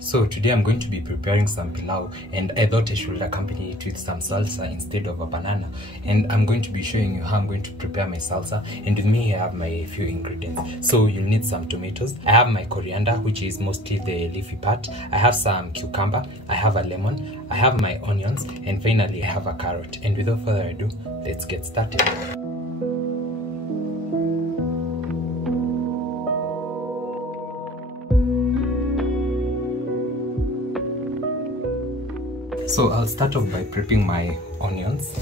So today I'm going to be preparing some pilau, and I thought I should accompany it with some salsa instead of a banana. And I'm going to be showing you how I'm going to prepare my salsa. And with me I have my few ingredients. So you'll need some tomatoes. I have my coriander, which is mostly the leafy part. I have some cucumber. I have a lemon. I have my onions. And finally I have a carrot. And without further ado, let's get started. So I'll start off by prepping my onions,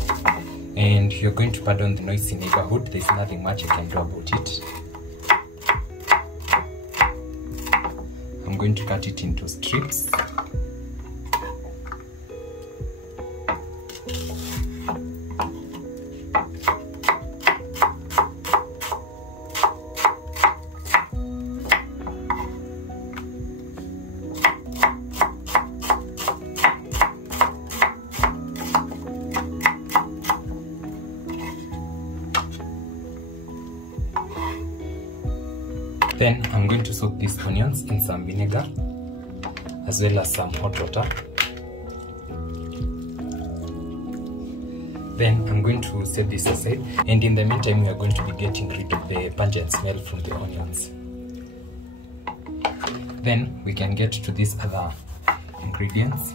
and you're going to pardon the noisy neighborhood. There's nothing much I can do about it. I'm going to cut it into strips. Then I'm going to soak these onions in some vinegar as well as some hot water. Then I'm going to set this aside, and in the meantime we are going to be getting rid of the pungent smell from the onions. Then we can get to these other ingredients.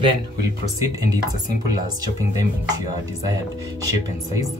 Then we'll proceed, and it's as simple as chopping them into your desired shape and size.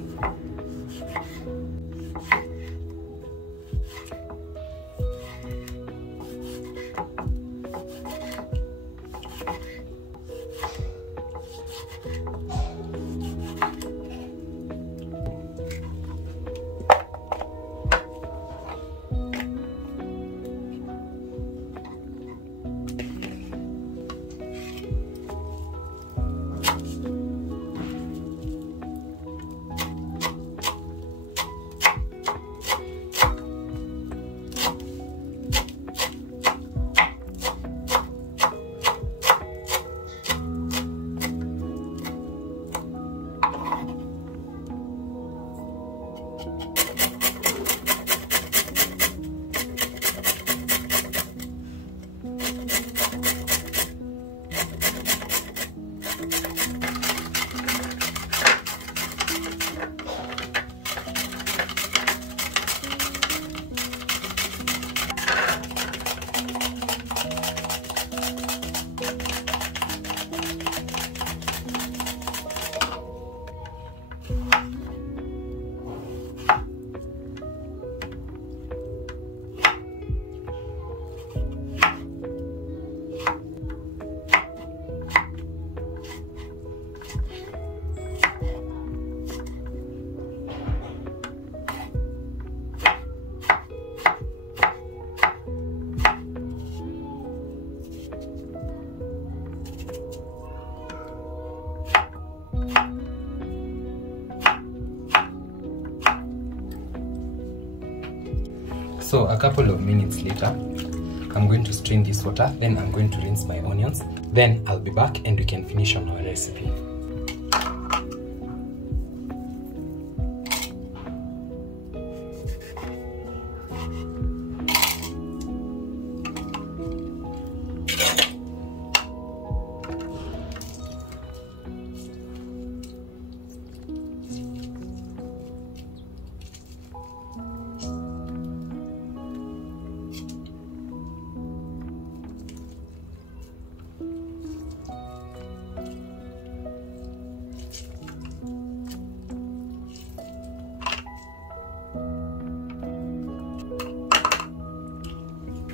So a couple of minutes later, I'm going to strain this water, then I'm going to rinse my onions, then I'll be back and we can finish on our recipe.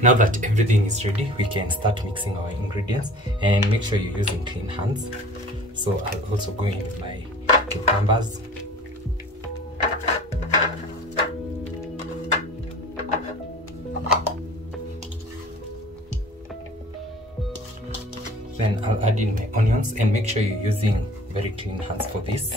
Now that everything is ready, we can start mixing our ingredients, and make sure you're using clean hands. So I'll also go in with my cucumbers. Then I'll add in my onions, and make sure you're using very clean hands for this.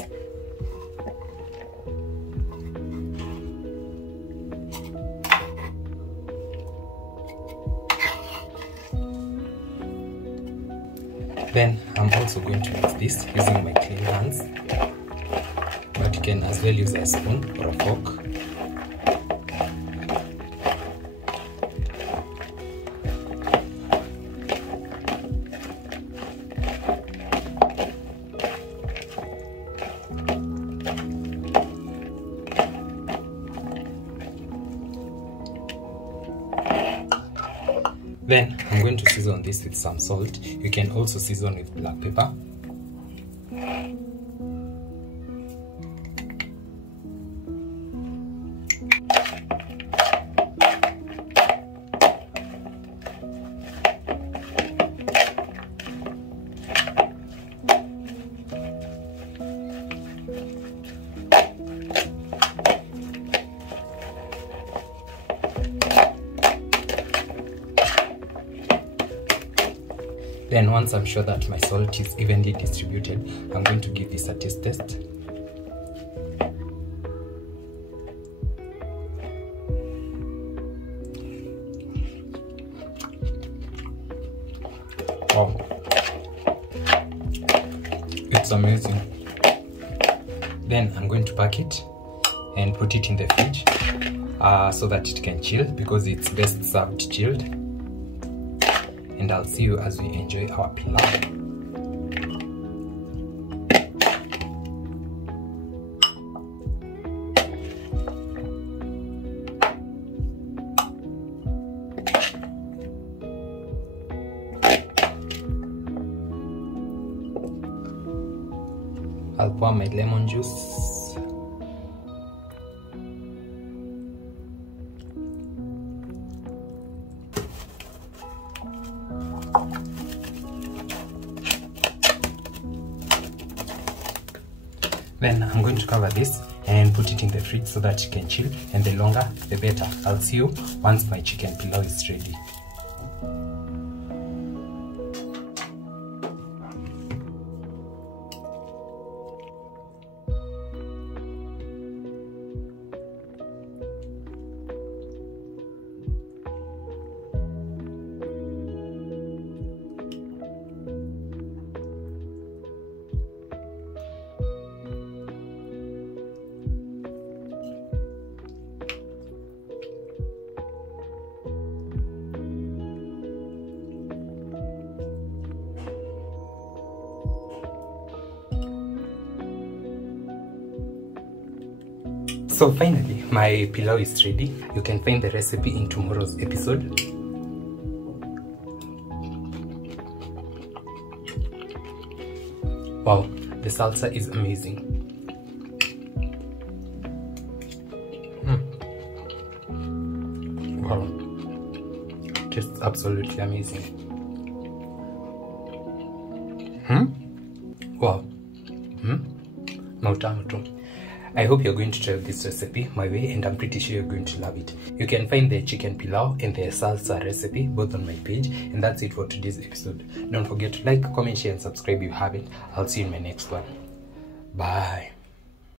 Then I'm also going to mix this using my clean hands, but you can as well use a spoon or a fork. Then I'm going to season this with some salt. You can also season with black pepper. Then once I'm sure that my salt is evenly distributed, I'm going to give this a taste test. Wow, it's amazing. Then I'm going to pack it and put it in the fridge so that it can chill, because it's best served chilled. And I'll see you as we enjoy our pilau. I'll pour my lemon juice. Then I'm going to cover this and put it in the fridge so that it can chill, and the longer the better. I'll see you once my chicken pilau is ready. So finally, my pilau is ready. You can find the recipe in tomorrow's episode. Wow, the salsa is amazing. Wow, just absolutely amazing. Wow. Mautamu tu. I hope you're going to try this recipe my way, and I'm pretty sure you're going to love it. You can find the chicken pilau and the salsa recipe both on my page. And that's it for today's episode. Don't forget to like, comment, share and subscribe if you haven't. I'll see you in my next one. Bye.